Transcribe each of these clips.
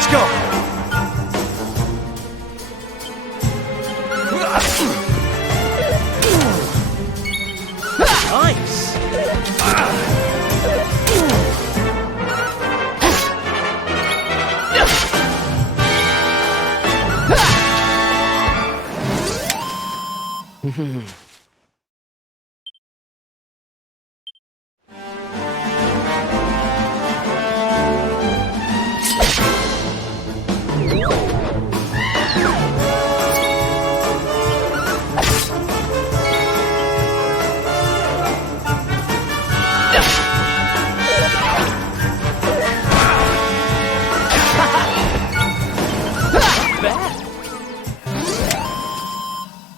Let's go! Nice!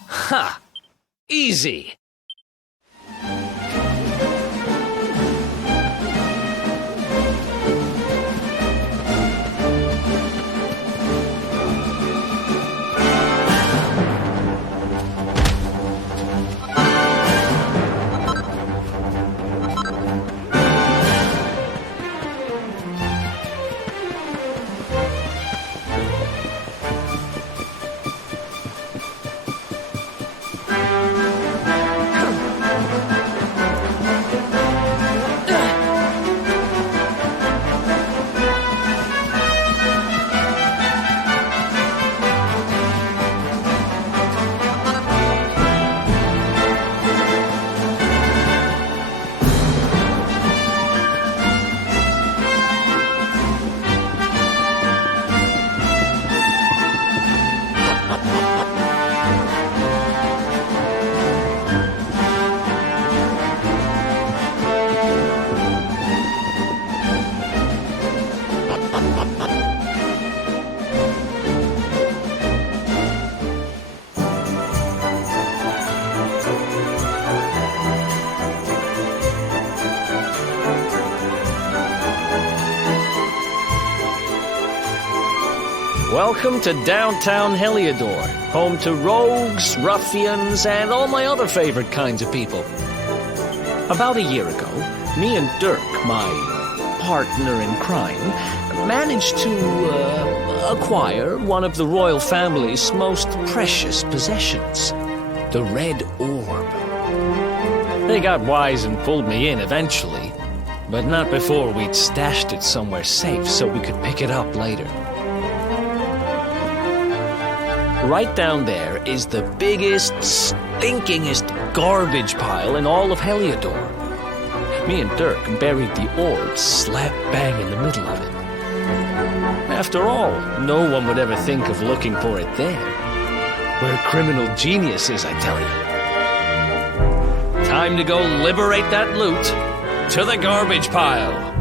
Ha! Easy! Welcome to downtown Heliodor, home to rogues, ruffians, and all my other favorite kinds of people. About a year ago, me and Derk, my partner in crime, managed to acquire one of the royal family's most precious possessions, the Red Orb. They got wise and pulled me in eventually, but not before we'd stashed it somewhere safe so we could pick it up later. Right down there is the biggest, stinkingest garbage pile in all of Heliodor. Me and Derk buried the orb slap bang in the middle of it. After all, no one would ever think of looking for it there. We're criminal geniuses, I tell you. Time to go liberate that loot to the garbage pile.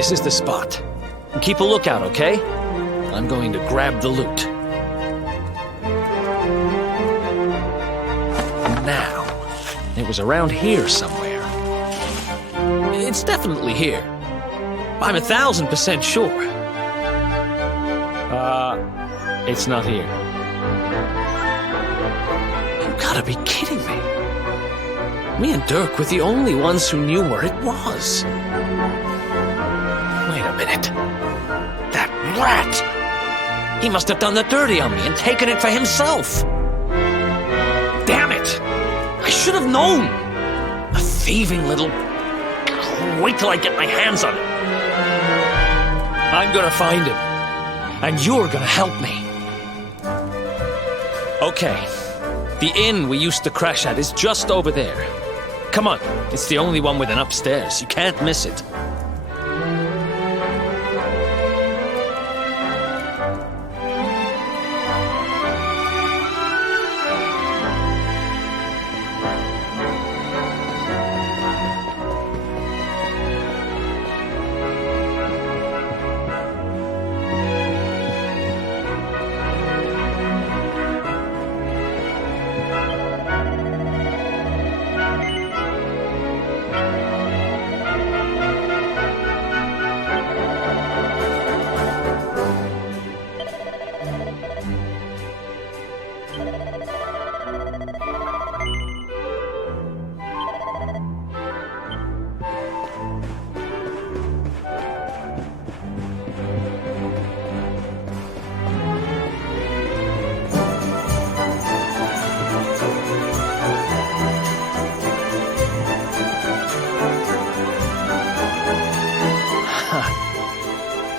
This is the spot. Keep a lookout, okay? I'm going to grab the loot. Now, it was around here somewhere. It's definitely here. I'm 1,000% sure. It's not here. You gotta be kidding me. Me and Derk were the only ones who knew where it was. Wait a minute. That rat! He must have done the dirty on me and taken it for himself. Damn it! I should have known! A thieving little... Wait till I get my hands on it. I'm gonna find him. And you're gonna help me. Okay. The inn we used to crash at is just over there. Come on, it's the only one with an upstairs. You can't miss it.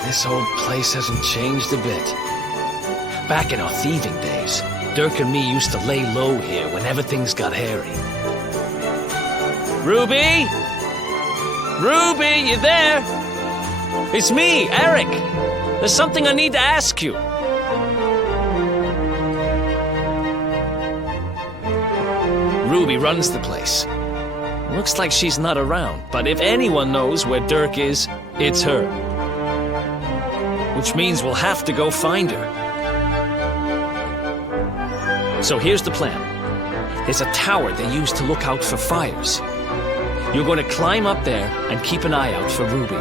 This whole place hasn't changed a bit. Back in our thieving days, Derk and me used to lay low here whenever things got hairy. Ruby? Ruby, you there? It's me, Eric. There's something I need to ask you. Ruby runs the place. Looks like she's not around, but if anyone knows where Derk is, it's her. Which means we'll have to go find her. So here's the plan. There's a tower they use to look out for fires. You're going to climb up there and keep an eye out for Ruby.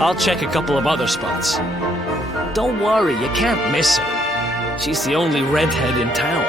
I'll check a couple of other spots. Don't worry, you can't miss her. She's the only redhead in town.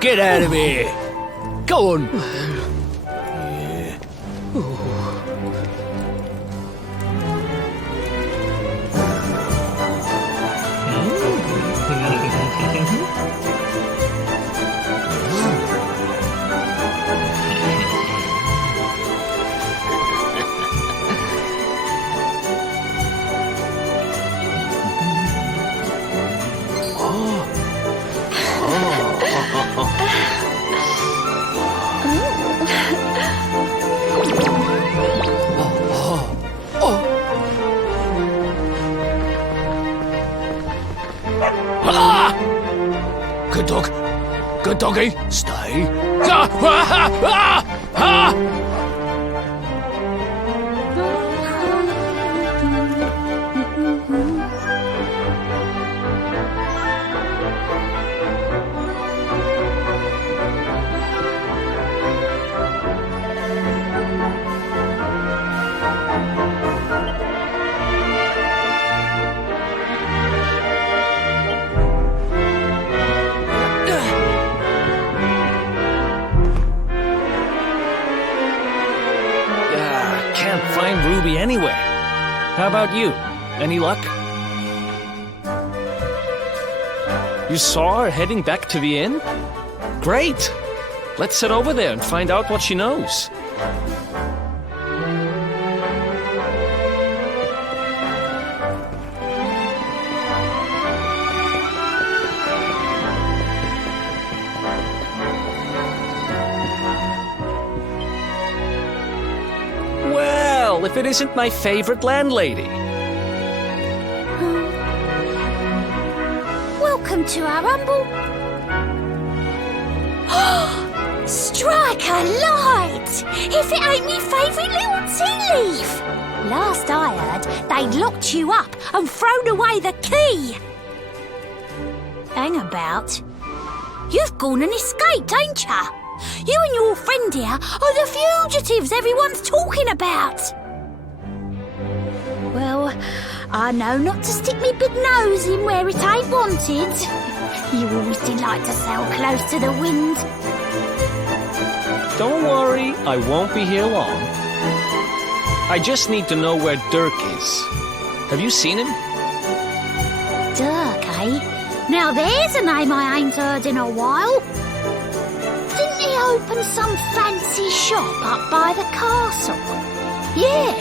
Get out of here! Go on! Yeah. Good dog. Good doggy. Stay. can't find Ruby anywhere. How about you? Any luck? You saw her heading back to the inn? Great! Let's head over there and find out what she knows. Well, if it isn't my favorite landlady. Welcome to our humble... Strike a light! If it ain't me favourite little tea leaf! Last I heard, they'd locked you up and thrown away the key. Hang about. You've gone and escaped, ain't ya? You and your friend here are the fugitives everyone's talking about. Well, I know not to stick me big nose in where it ain't wanted. You always delight to sail close to the wind. Don't worry, I won't be here long. I just need to know where Derk is. Have you seen him? Derk, eh? Now there's a name I ain't heard in a while. Didn't he open some fancy shop up by the castle? Yeah,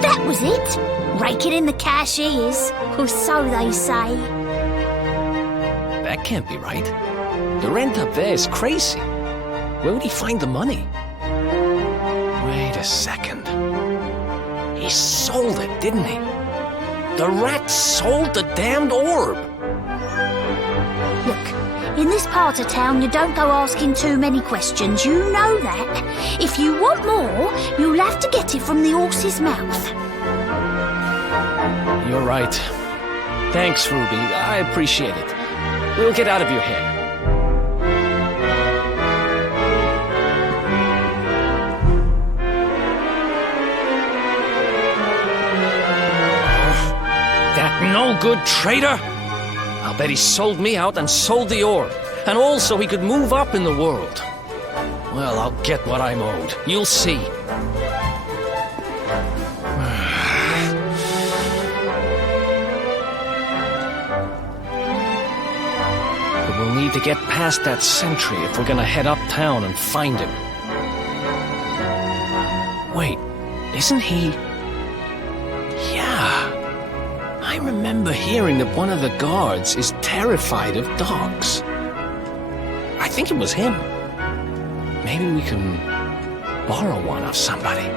that was it. Raking in the cash he is, or so they say. That can't be right. The rent up there is crazy. Where would he find the money? Wait a second. He sold it, didn't he? The rat sold the damned orb. Look, in this part of town you don't go asking too many questions, you know that. If you want more, you'll have to get it from the horse's mouth. You're right. Thanks, Ruby. I appreciate it. We'll get out of your hair. That no-good traitor! I'll bet he sold me out and sold the orb. And also he could move up in the world. Well, I'll get what I'm owed. You'll see. But we'll need to get past that sentry if we're gonna head uptown and find him. Wait, isn't he... Yeah. I remember hearing that one of the guards is terrified of dogs. I think it was him. Maybe we can borrow one of somebody.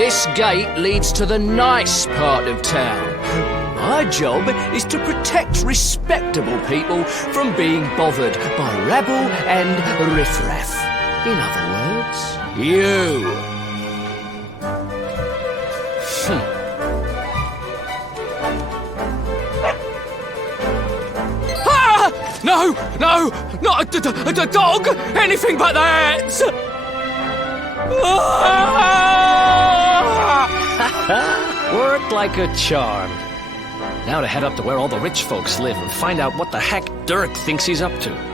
This gate leads to the nice part of town. My job is to protect respectable people from being bothered by rabble and riffraff. In other words, you. Ah! No, not a dog! Anything but that! Worked like a charm. Now to head up to where all the rich folks live and find out what the heck Derk thinks he's up to.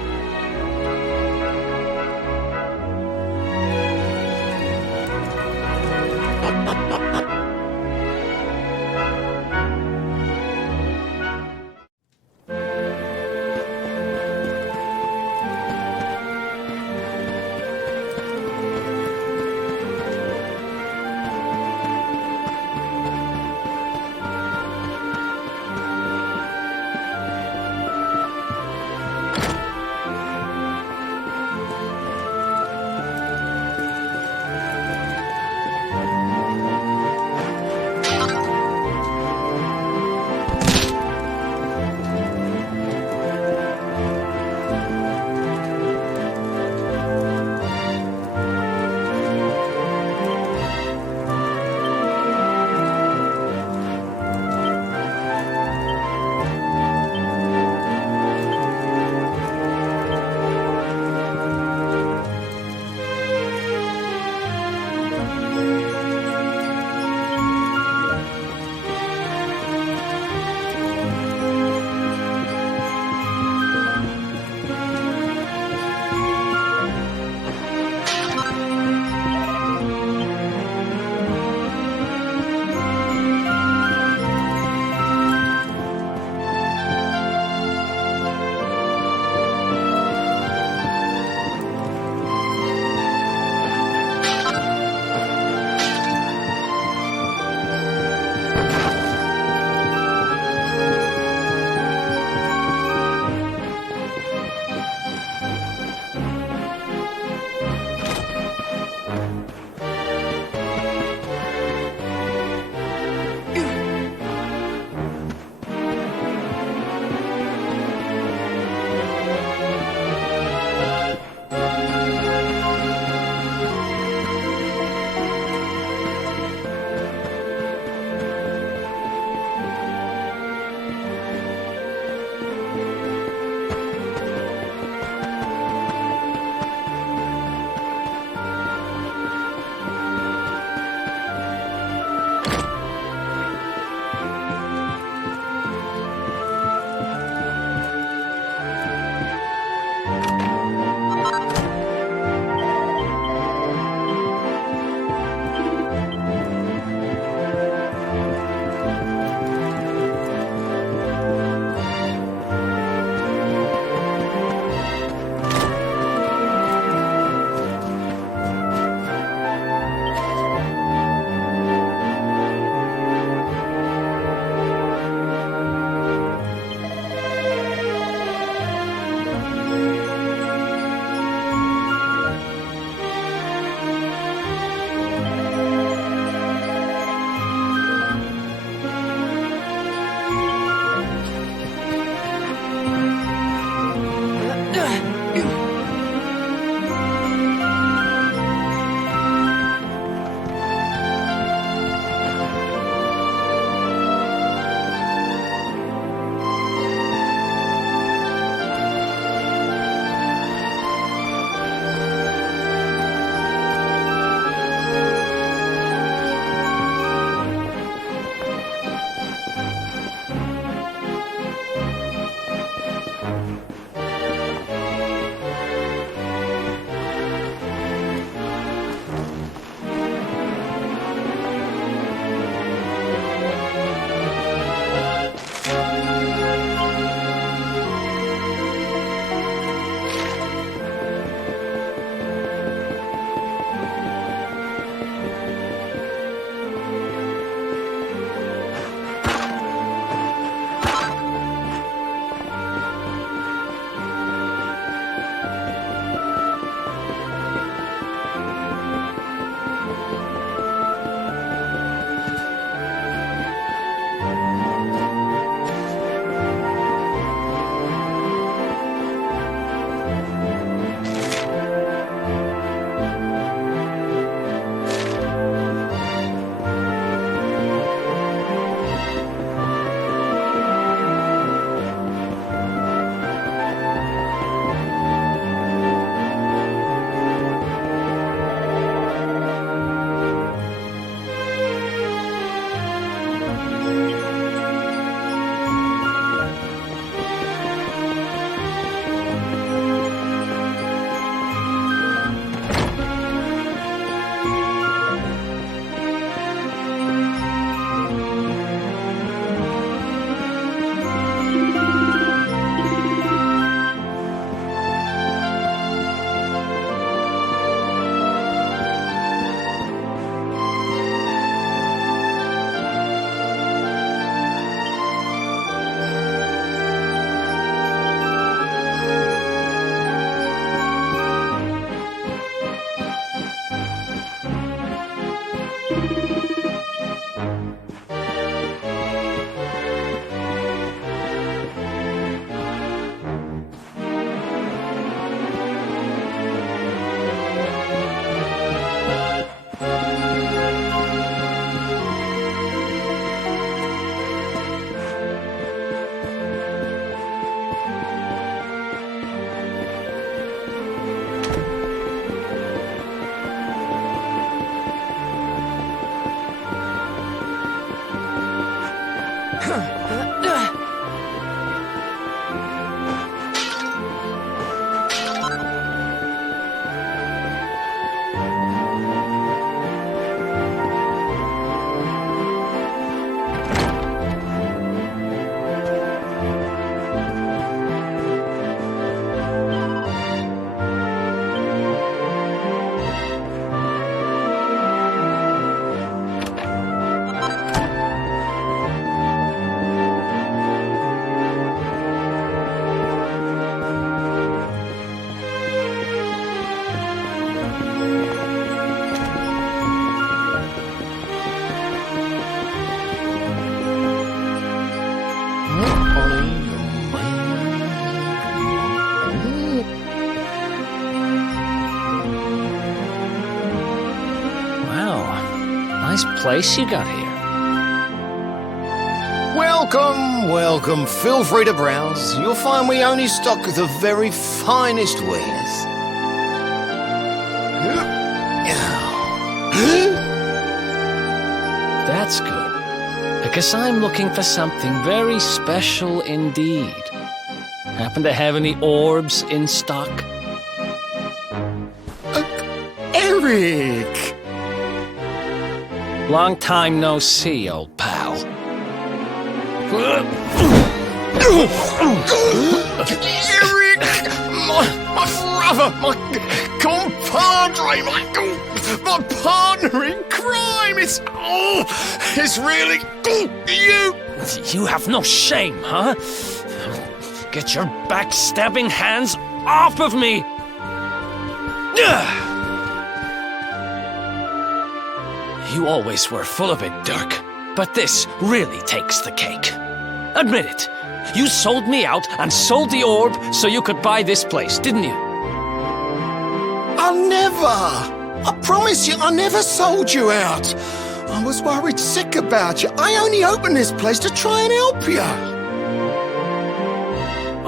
Wow, nice place you got here. Welcome, welcome. Feel free to browse. You'll find we only stock the very finest wares. That's good, because I'm looking for something very special indeed. Happen to have any orbs in stock? Eric! Long time no see, old pal. Eric! My brother, my compadre, my partner in crime! It's really you! You have no shame, huh? Get your backstabbing hands off of me! You always were full of it, Derk. But this really takes the cake. Admit it. You sold me out and sold the orb so you could buy this place, didn't you? I never! I promise you, I never sold you out. I was worried sick about you. I only opened this place to try and help you.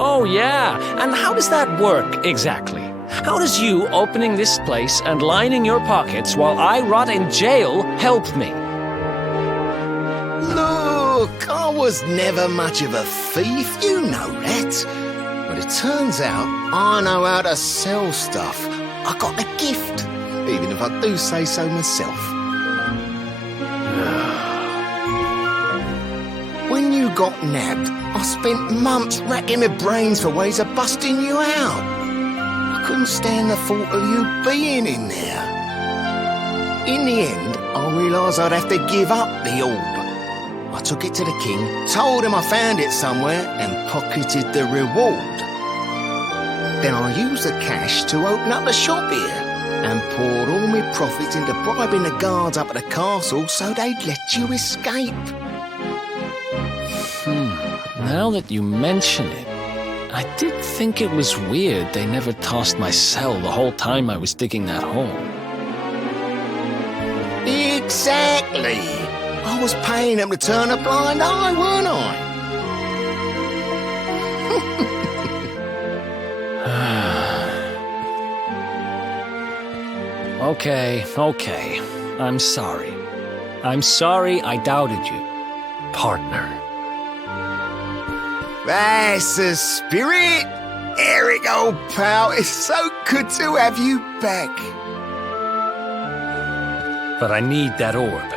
Oh, yeah. And how does that work, exactly? How does you opening this place and lining your pockets while I rot in jail help me? Look, I was never much of a thief, you know that. But it turns out I know how to sell stuff. I got a gift, even if I do say so myself. When you got nabbed, I spent months racking my brains for ways of busting you out. I couldn't stand the thought of you being in there. In the end, I realised I'd have to give up the orb. I took it to the king, told him I found it somewhere, and pocketed the reward. Then I used the cash to open up the shop here, and poured all my profits into bribing the guards up at the castle so they'd let you escape. Now that you mention it, I did think it was weird they never tossed my cell the whole time I was digging that hole. Exactly. I was paying them to turn a blind eye, weren't I? Okay. I'm sorry. I'm sorry I doubted you, partner. That's the spirit! Eric, old pal, it's so good to have you back. But I need that orb.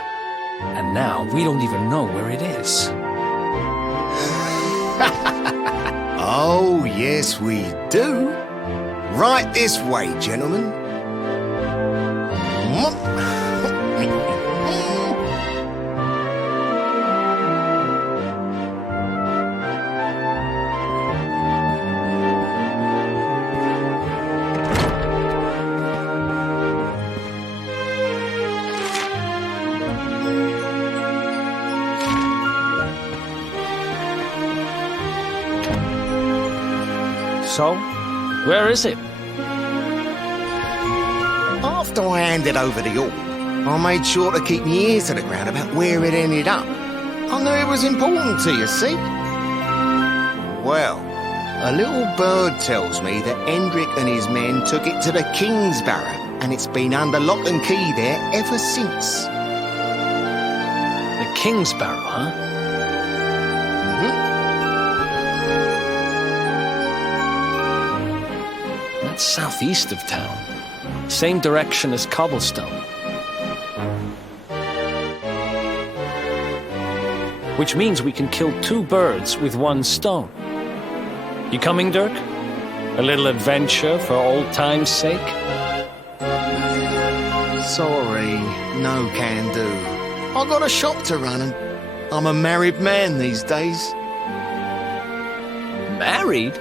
And now we don't even know where it is. Oh, yes, we do. Right this way, gentlemen. So, where is it? After I handed over the orb, I made sure to keep my ears to the ground about where it ended up. I knew it was important to you, see? Well, a little bird tells me that Hendrik and his men took it to the King's Barrow, and it's been under lock and key there ever since. The King's Barrow, huh? That's southeast of town. Same direction as Cobblestone. Which means we can kill two birds with one stone. You coming, Derk? A little adventure for old time's sake? Sorry, no can do. I got a shop to run and I'm a married man these days. Married?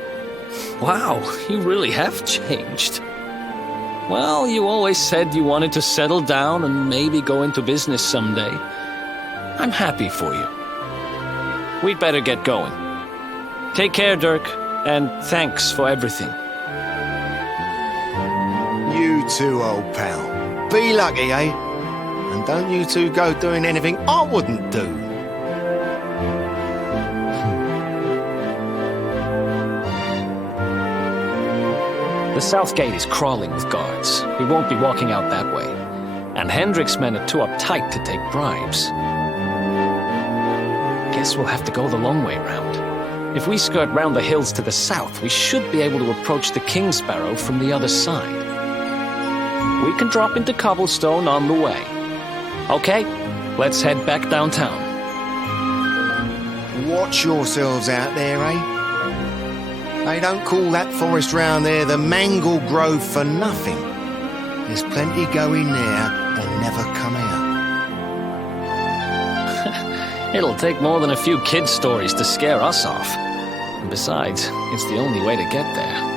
Wow, you really have changed. Well, you always said you wanted to settle down and maybe go into business someday. I'm happy for you. We'd better get going. Take care, Derk, and thanks for everything. You too, old pal. Be lucky, eh? And don't you two go doing anything I wouldn't do. The south gate is crawling with guards. We won't be walking out that way. And Hendrik's men are too uptight to take bribes. Guess we'll have to go the long way round. If we skirt round the hills to the south, we should be able to approach the King Sparrow from the other side. We can drop into cobblestone on the way. Okay, let's head back downtown. Watch yourselves out there, eh? They don't call that forest round there the Mangle Grove for nothing. There's plenty go in there and never come out. It'll take more than a few kid stories to scare us off. And besides, it's the only way to get there.